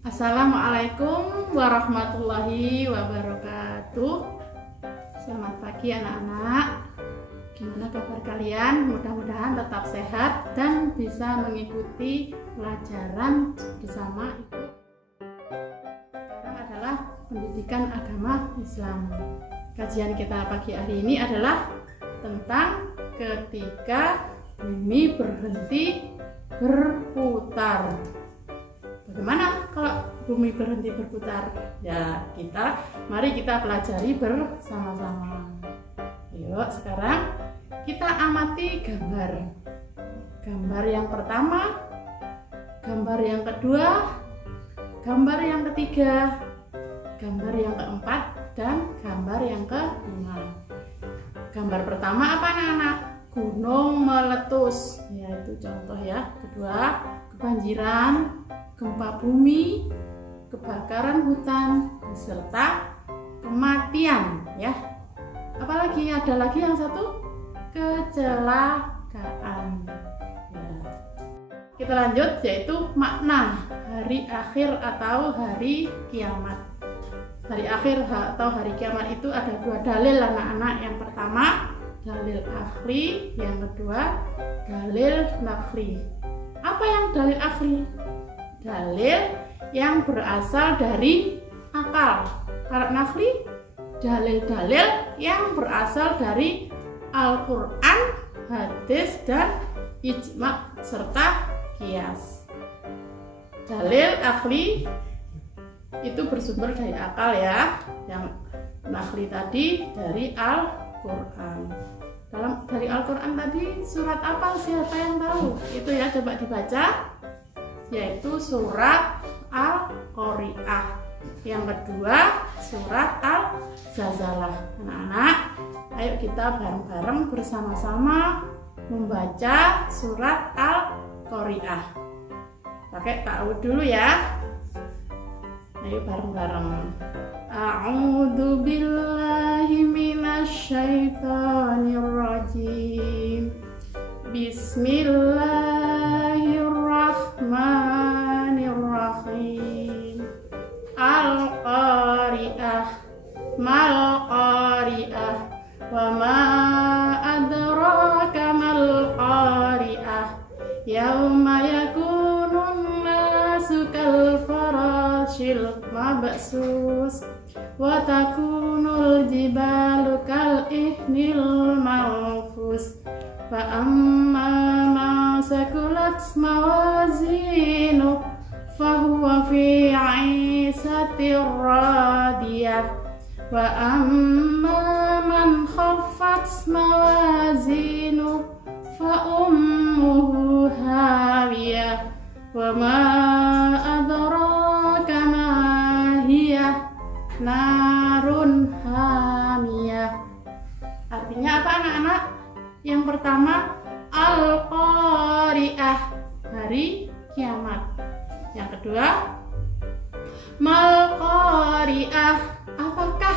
Assalamualaikum warahmatullahi wabarakatuh. Selamat pagi anak-anak. Gimana kabar kalian? Mudah-mudahan tetap sehat dan bisa mengikuti pelajaran bersama Ibu. Sekarang adalah pendidikan agama Islam. Kajian kita pagi hari ini adalah tentang ketika bumi berhenti berputar. Bagaimana kalau bumi berhenti berputar? Ya, mari kita pelajari bersama-sama. Yuk, sekarang kita amati gambar. Gambar yang pertama, gambar yang kedua, gambar yang ketiga, gambar yang keempat, dan gambar yang kelima. Gambar pertama apa anak-anak? Gunung meletus, yaitu contoh ya. Kedua, kebanjiran, gempa bumi, kebakaran hutan, beserta kematian ya. Apalagi ada lagi yang satu, kecelakaan ya. Kita lanjut, yaitu makna hari akhir atau hari kiamat. Hari akhir atau hari kiamat itu ada dua dalil anak-anak. Yang pertama dalil akli, yang kedua dalil nakli. Apa yang dalil akli? Dalil yang berasal dari akal. Kalau nakli, dalil-dalil yang berasal dari Al-Quran, hadis, dan ijma serta qiyas. Dalil akli itu bersumber dari akal ya. Yang nakli tadi dari Al-Quran. Dari Al-Quran tadi surat apa? Siapa yang tahu? Itu ya, coba dibaca. Yaitu surat Al-Qari'ah. Yang kedua surat Al-Zalzalah. Anak-anak, ayo kita bareng-bareng bersama-sama membaca surat Al-Qari'ah. Pakai ta'awudz dulu ya. Ayo bareng-bareng. A'udzu billahi minasyaitonir rajim. Bismillahirrahmanirrahim. Al-Qari'ah, mal-Qari'ah, wa ma adraka mal-Qari'ah, yauma yakunun nasu kal farashil mabsus, wa takunul jibalu kal ihnil manfus. Fa amma ma sakulat mawazinu fahuwa fi 'ishatir radiyah, wa amma man khaffat mawazinu fa ummuhu hawiyah, wa ma adraka ma hiya narun hamiyah. Artinya apa anak-anak? Yang pertama, Al-Qari'ah, hari kiamat. Yang kedua, mal-Qari'ah, apakah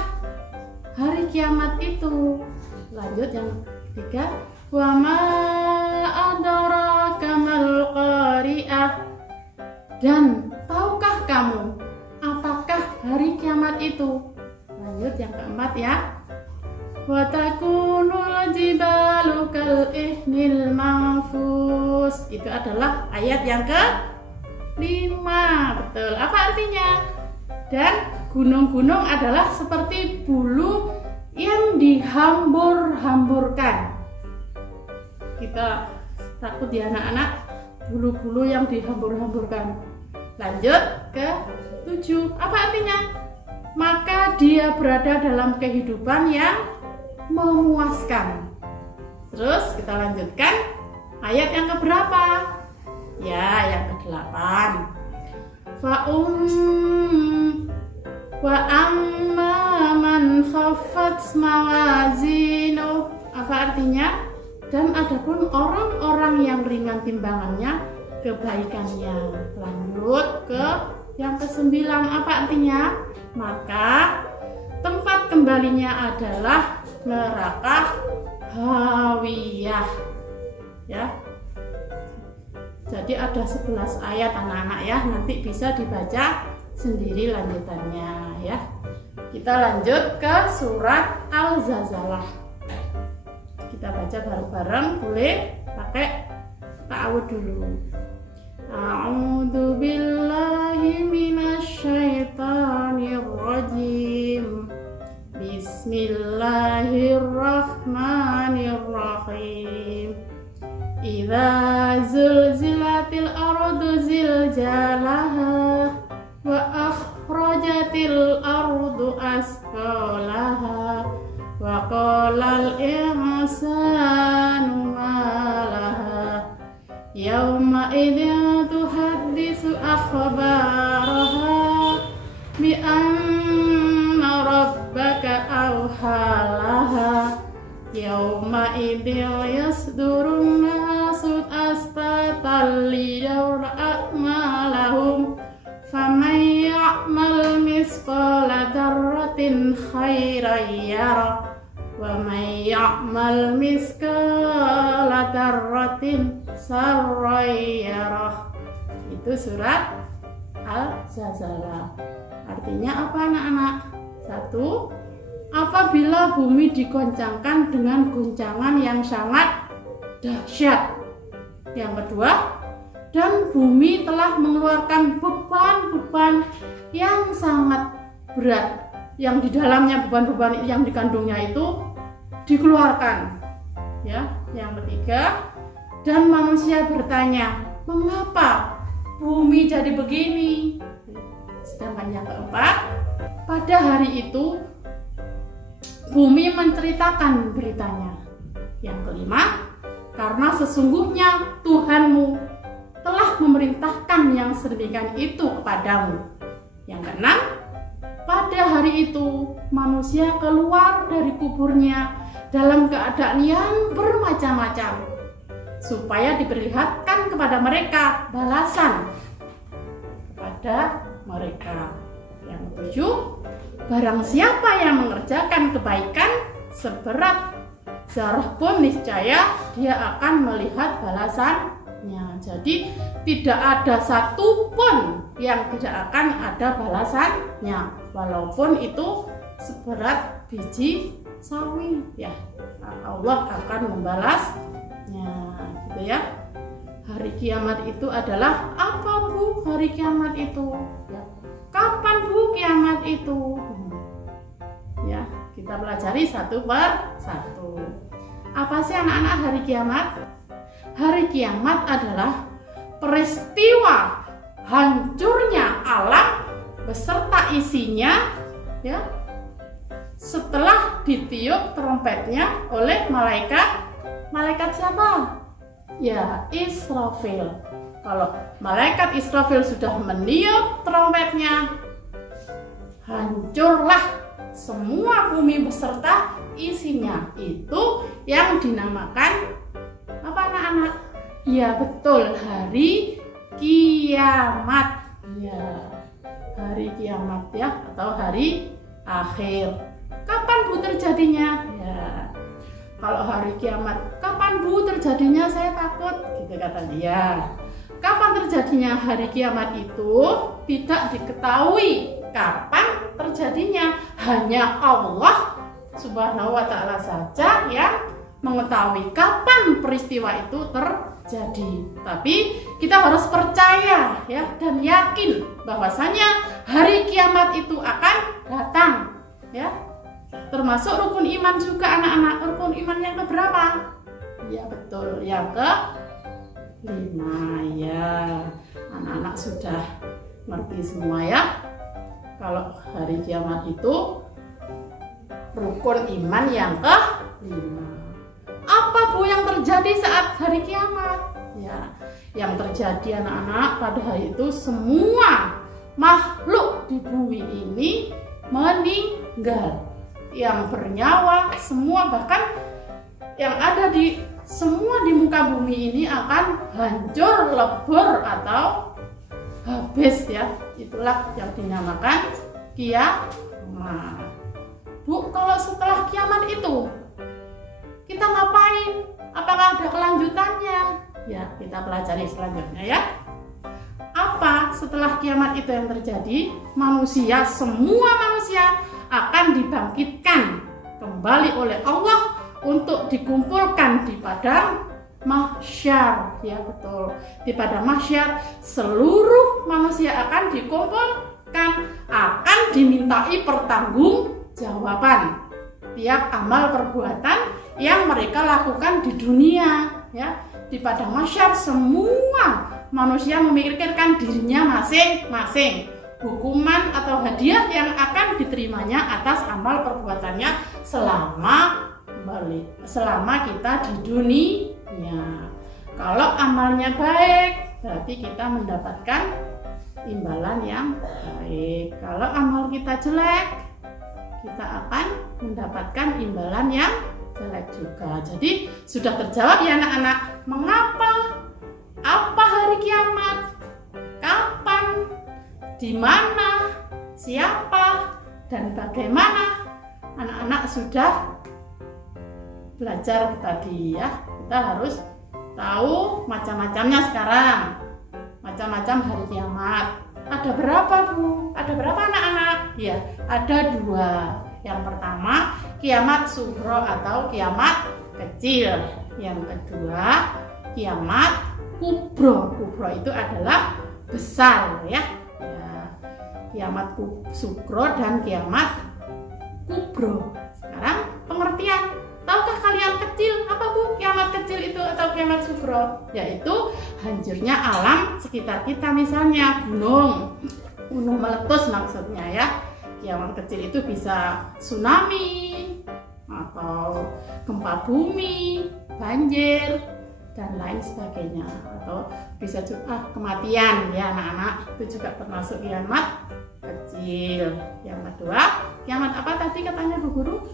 hari kiamat itu? Lanjut yang ketiga, wa ma adraka mal-Qari'ah, dan tahukah kamu apakah hari kiamat itu? Lanjut yang keempat ya. Wa takunul jibalu kal ihnil manfus. Itu adalah ayat yang ke-5. Betul. Apa artinya? Dan gunung-gunung adalah seperti bulu yang dihambur-hamburkan. Kita takut ya anak-anak, bulu-bulu yang dihambur-hamburkan. Lanjut ke 7. Apa artinya? Maka dia berada dalam kehidupan yang memuaskan. Terus kita lanjutkan ayat yang keberapa? Ya, yang ke-8. Wa amma man khaffat mawazinu. Apa artinya? Dan adapun orang-orang yang ringan timbangannya, kebaikannya. Lanjut ke yang ke-9. Apa artinya? Maka tempat kembalinya adalah neraka hawiyah ya. Jadi ada 11 ayat anak-anak ya, nanti bisa dibaca sendiri lanjutannya ya. Kita lanjut ke surat Al-Zalzalah. Kita baca bareng-bareng, boleh pakai ta'awudz dulu. A'udzu billahi minasyaitonir rajim. Bismillahirrahmanirrahim. Idza zulzilatil ardu zilzalaha wa akhrajatil ardu asqalaha wa qalal insanu ma laha yawma idzin tuhaddisu akhbaraha bi anna rabbaka awhalaha yawma idzin yasdurun nasu astatan liyawra a'malahum faman ya'mal misqala dzarratin khairan yarah wa man ya'mal misqala dzarratin sarran yarah. Itu surat Al-Zalzalah. Artinya apa anak-anak? 1. Apabila bumi digoncangkan dengan goncangan yang sangat dahsyat. Yang kedua, dan bumi telah mengeluarkan beban-beban yang sangat berat, yang di dalamnya beban-beban yang dikandungnya itu dikeluarkan. Ya, yang ketiga, dan manusia bertanya, mengapa bumi jadi begini? Sedangkan yang keempat, pada hari itu bumi menceritakan beritanya. Yang kelima, karena sesungguhnya Tuhanmu telah memerintahkan yang sedemikian itu kepadamu. Yang keenam, pada hari itu manusia keluar dari kuburnya dalam keadaan yang bermacam-macam, supaya diperlihatkan kepada mereka balasan kepada mereka. Yang ketujuh, barang siapa yang mengerjakan kebaikan seberat zarah pun niscaya dia akan melihat balasannya. Jadi tidak ada satupun yang tidak akan ada balasannya, walaupun itu seberat biji sawi ya, Allah akan membalasnya gitu ya. Hari kiamat itu adalah apa Bu? Hari kiamat itu ya. Kapan Bu kiamat itu? Ya, kita pelajari satu per satu. Apa sih anak-anak hari kiamat? Hari kiamat adalah peristiwa hancurnya alam beserta isinya ya, setelah ditiup trompetnya oleh malaikat siapa? Ya, Israfil. Kalau malaikat Israfil sudah meniup trompetnya, hancurlah semua bumi beserta isinya. Itu yang dinamakan apa anak-anak? Ya betul, hari kiamat. Ya, hari kiamat ya, atau hari akhir. Kapan Bu terjadinya? Ya, kalau hari kiamat, kapan Bu terjadinya? Saya takut, gitu kata dia. Kapan terjadinya hari kiamat itu tidak diketahui kapan terjadinya, hanya Allah Subhanahu wa ta'ala saja yang mengetahui kapan peristiwa itu terjadi. Tapi kita harus percaya ya, dan yakin bahwasanya hari kiamat itu akan datang ya. Termasuk rukun iman juga anak-anak. Rukun iman yang keberapa? Ya betul, yang ke-5 ya. Anak-anak sudah ngerti semua ya. Kalau hari kiamat itu rukun iman yang ke-5. Apa Bu yang terjadi saat hari kiamat? Ya, yang terjadi anak-anak pada hari itu semua makhluk di bumi ini meninggal. Yang bernyawa semua, bahkan yang ada di semua di muka bumi ini akan hancur, lebur atau habis ya. Itulah yang dinamakan kiamat. Bu, kalau setelah kiamat itu kita ngapain? Apakah ada kelanjutannya? Ya, kita pelajari selanjutnya ya. Apa setelah kiamat itu yang terjadi? Semua manusia akan dibangkitkan kembali oleh Allah untuk dikumpulkan di padang mahsyar. Ya betul, di padang mahsyar seluruh manusia akan dikumpulkan, akan dimintai pertanggungjawaban tiap amal perbuatan yang mereka lakukan di dunia. Ya, di padang mahsyar semua manusia memikirkan dirinya masing-masing, hukuman atau hadiah yang akan diterimanya atas amal perbuatannya selama kita di dunia. Kalau amalnya baik, berarti kita mendapatkan imbalan yang baik. Kalau amal kita jelek, kita akan mendapatkan imbalan yang jelek juga. Jadi sudah terjawab ya anak-anak, mengapa, apa hari kiamat, kapan, di mana, siapa, dan bagaimana. Anak-anak sudah belajar tadi ya. Kita harus tahu macam-macamnya sekarang. Macam-macam hari kiamat. Ada berapa, Bu? Ada berapa anak-anak? Ya, ada 2. Yang pertama, kiamat sugro atau kiamat kecil. Yang kedua, kiamat kubro. Kubro itu adalah besar ya. Kiamat sugro dan kiamat kubro. Sekarang pengertian. Tahukah kalian kecil? Apa Bu kiamat kecil itu atau kiamat sugro? Yaitu hancurnya alam sekitar kita, misalnya gunung meletus maksudnya ya. Kiamat kecil itu bisa tsunami atau gempa bumi, banjir dan lain sebagainya, atau bisa juga kematian ya anak-anak, itu juga termasuk kiamat kecil. Yang kedua, kiamat apa tadi katanya Bu Guru?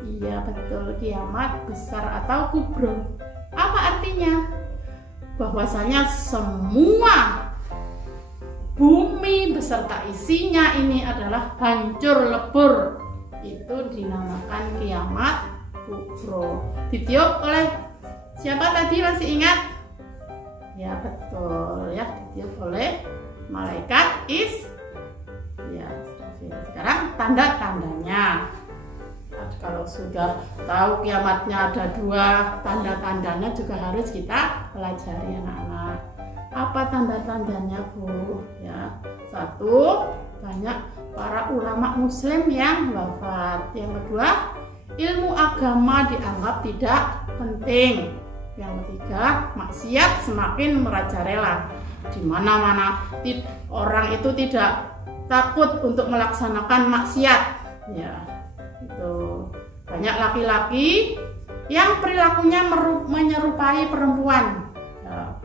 Iya betul, kiamat besar atau kubro. Apa artinya? Bahwasanya semua bumi beserta isinya ini adalah hancur lebur. Itu dinamakan kiamat kubro. Ditiup oleh siapa tadi, masih ingat? Ya betul ya, ditiup oleh malaikat ya. Sekarang tanda-tandanya. Kalau sudah tahu kiamatnya ada 2, tanda-tandanya juga harus kita pelajari anak-anak. Apa tanda-tandanya Bu? Ya, 1, banyak para ulama muslim yang wafat. Yang kedua, ilmu agama dianggap tidak penting. Yang ketiga, maksiat semakin merajalela. Di mana-mana orang itu tidak takut untuk melaksanakan maksiat. Ya, itu banyak laki-laki yang perilakunya menyerupai perempuan. Ya,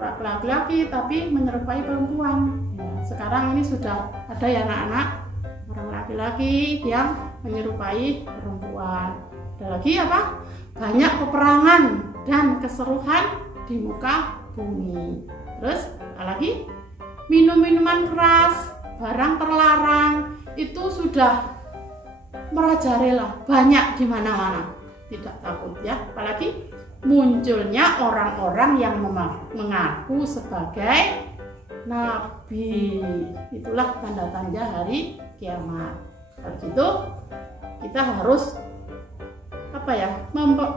laki-laki tapi menyerupai perempuan. Ya, sekarang ini sudah ada ya anak-anak, orang laki-laki yang menyerupai perempuan. Ada lagi apa? Banyak peperangan dan keseruhan di muka bumi. Terus apa lagi? Minum-minuman keras, barang terlarang itu sudah merajalela, banyak di mana-mana. Tidak takut ya. Apalagi munculnya orang-orang yang mengaku sebagai nabi. Itulah tanda-tanda hari kiamat. Begitu kita harus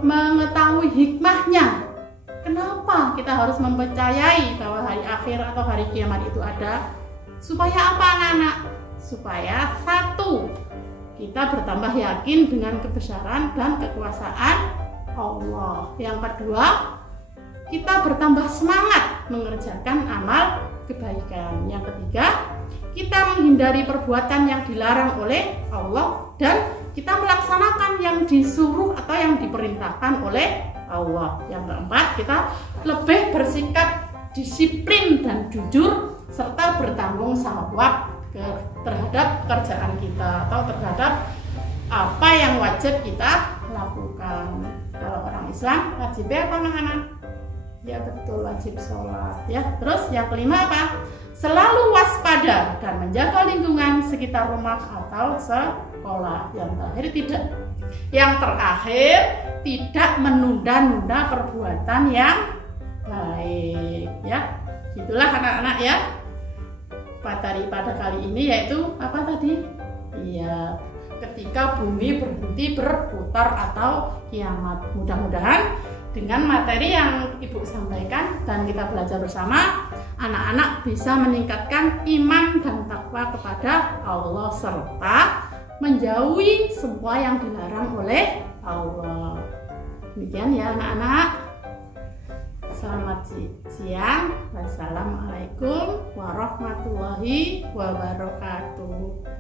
mengetahui hikmahnya. Kenapa kita harus mempercayai bahwa hari akhir atau hari kiamat itu ada? Supaya apa anak-anak? Supaya 1, kita bertambah yakin dengan kebesaran dan kekuasaan Allah. Yang kedua, kita bertambah semangat mengerjakan amal kebaikan. Yang ketiga, kita menghindari perbuatan yang dilarang oleh Allah dan kita melaksanakan yang disuruh atau yang diperintahkan oleh Allah. Yang keempat, kita lebih bersikap disiplin dan jujur serta bertanggung jawab terhadap pekerjaan kita atau terhadap apa yang wajib kita lakukan. Kalau orang Islam wajibnya apa anak-anak? Ya betul, wajib sholat ya. Terus yang kelima apa? Selalu waspada dan menjaga lingkungan sekitar rumah atau sekolah. Yang terakhir tidak menunda-nunda perbuatan yang baik ya. Itulah anak-anak ya. materi pada kali ini yaitu apa tadi? Iya, ketika bumi berhenti berputar atau kiamat. Mudah-mudahan dengan materi yang Ibu sampaikan dan kita belajar bersama, anak-anak bisa meningkatkan iman dan takwa kepada Allah serta menjauhi semua yang dilarang oleh Allah. Demikian ya anak-anak. Selamat siang. Wassalamualaikum warahmatullahi wabarakatuh.